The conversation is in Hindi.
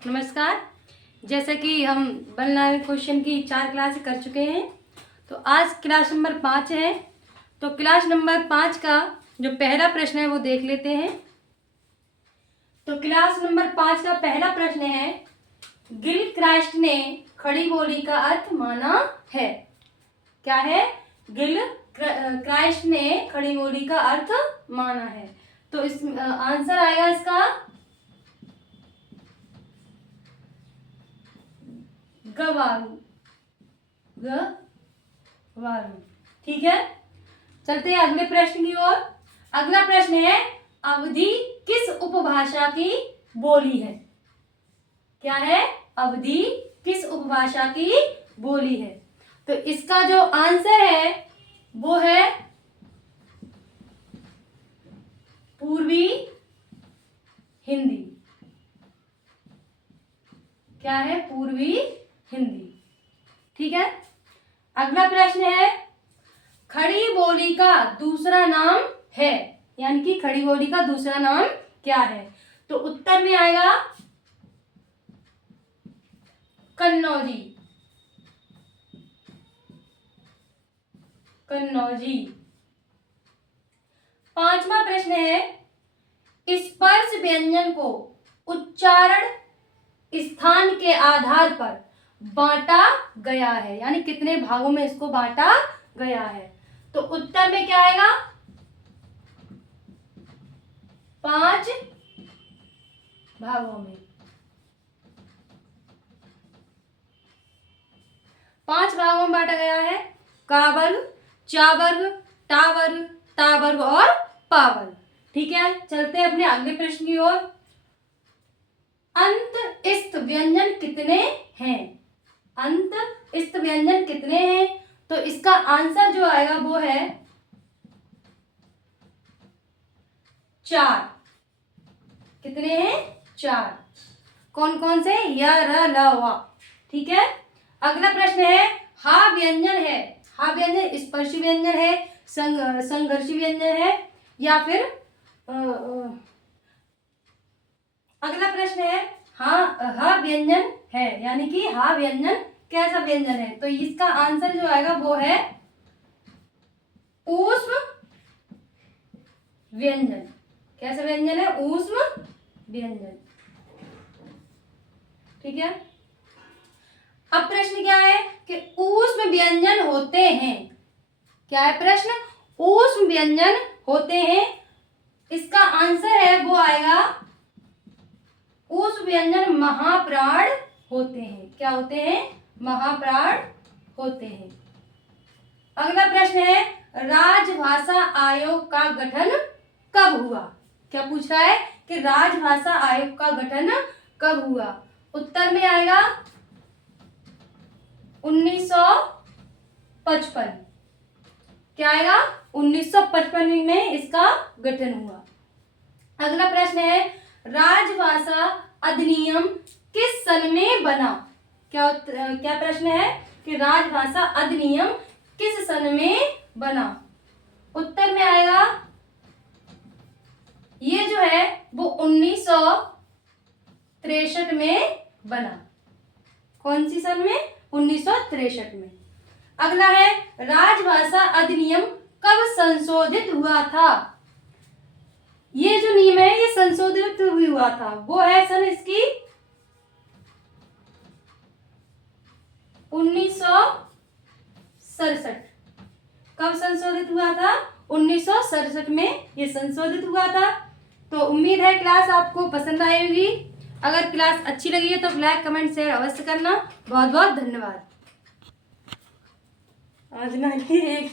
नमस्कार। जैसे कि हम वन लाइन क्वेश्चन की 4 क्लास कर चुके हैं, तो आज क्लास नंबर 5 है। तो क्लास नंबर 5 का जो पहला प्रश्न है वो देख लेते हैं। तो क्लास नंबर 5 का पहला प्रश्न है, गिल क्राइस्ट ने खड़ी बोली का अर्थ माना है। क्या है? गिल क्राइस्ट ने खड़ी बोली का अर्थ माना है। तो इस आंसर आएगा इसका गवारू। गवारू। ठीक है, चलते हैं अगले प्रश्न की ओर। अगला प्रश्न है, अवधी किस उपभाषा की बोली है? क्या है? अवधी किस उपभाषा की बोली है? तो इसका जो आंसर है वो है पूर्वी हिंदी। क्या है? पूर्वी हिंदी। ठीक है, अगला प्रश्न है, खड़ी बोली का दूसरा नाम है, यानी कि खड़ी बोली का दूसरा नाम क्या है? तो उत्तर में आएगा कन्नौजी। कन्नौजी। पांचवा प्रश्न है, स्पर्श व्यंजन को उच्चारण स्थान के आधार पर बांटा गया है, यानी कितने भागों में इसको बांटा गया है? तो उत्तर में क्या आएगा? 5 भागों में। 5 भागों में बांटा गया है। का वर्ग, चा वर्ग, टा वर्ग, ता वर्ग और पा वर्ग। ठीक है, चलते हैं अपने अगले प्रश्न की ओर। अंत इस्त व्यंजन कितने हैं? अंत इस्त व्यंजन कितने हैं? तो इसका आंसर जो आएगा वो है 4। कितने हैं? 4। कौन कौन से? य, र, ल, व। ठीक है, अगला प्रश्न है, हा व्यंजन है। हा व्यंजन स्पर्शी व्यंजन है, संघर्षी व्यंजन है, या फिर अगला प्रश्न है, हा व्यंजन है, यानी कि हा व्यंजन कैसा व्यंजन है? तो इसका आंसर जो आएगा वो है ऊष्म व्यंजन। कैसा व्यंजन है? ऊष्म व्यंजन। ठीक है, अब प्रश्न क्या है कि ऊष्म व्यंजन होते हैं। क्या है प्रश्न? ऊष्म व्यंजन होते हैं। इसका आंसर है वो आएगा ऊष्म व्यंजन महाप्राण होते हैं। क्या होते हैं? महाप्राण होते हैं। अगला प्रश्न है, राजभाषा आयोग का गठन कब हुआ? क्या पूछ रहा है कि राजभाषा आयोग का गठन कब हुआ? उत्तर में आएगा 1955। क्या आएगा? 1955 में इसका गठन हुआ। अगला प्रश्न है, राजभाषा अधिनियम किस सन में बना? क्या प्रश्न है कि राजभाषा अधिनियम किस सन में बना? उत्तर में आएगा, ये जो है वो 1963 में बना। कौन सी सन में? 1963 में। अगला है, राजभाषा अधिनियम कब संशोधित हुआ था? ये जो नियम है ये संशोधित हुआ था, वो है सन इसकी 1967। कब संशोधित हुआ था? 1967 में ये संशोधित हुआ था। तो उम्मीद है क्लास आपको पसंद आई होगी। अगर क्लास अच्छी लगी है तो लाइक, कमेंट, शेयर अवश्य करना। बहुत बहुत धन्यवाद। आज ना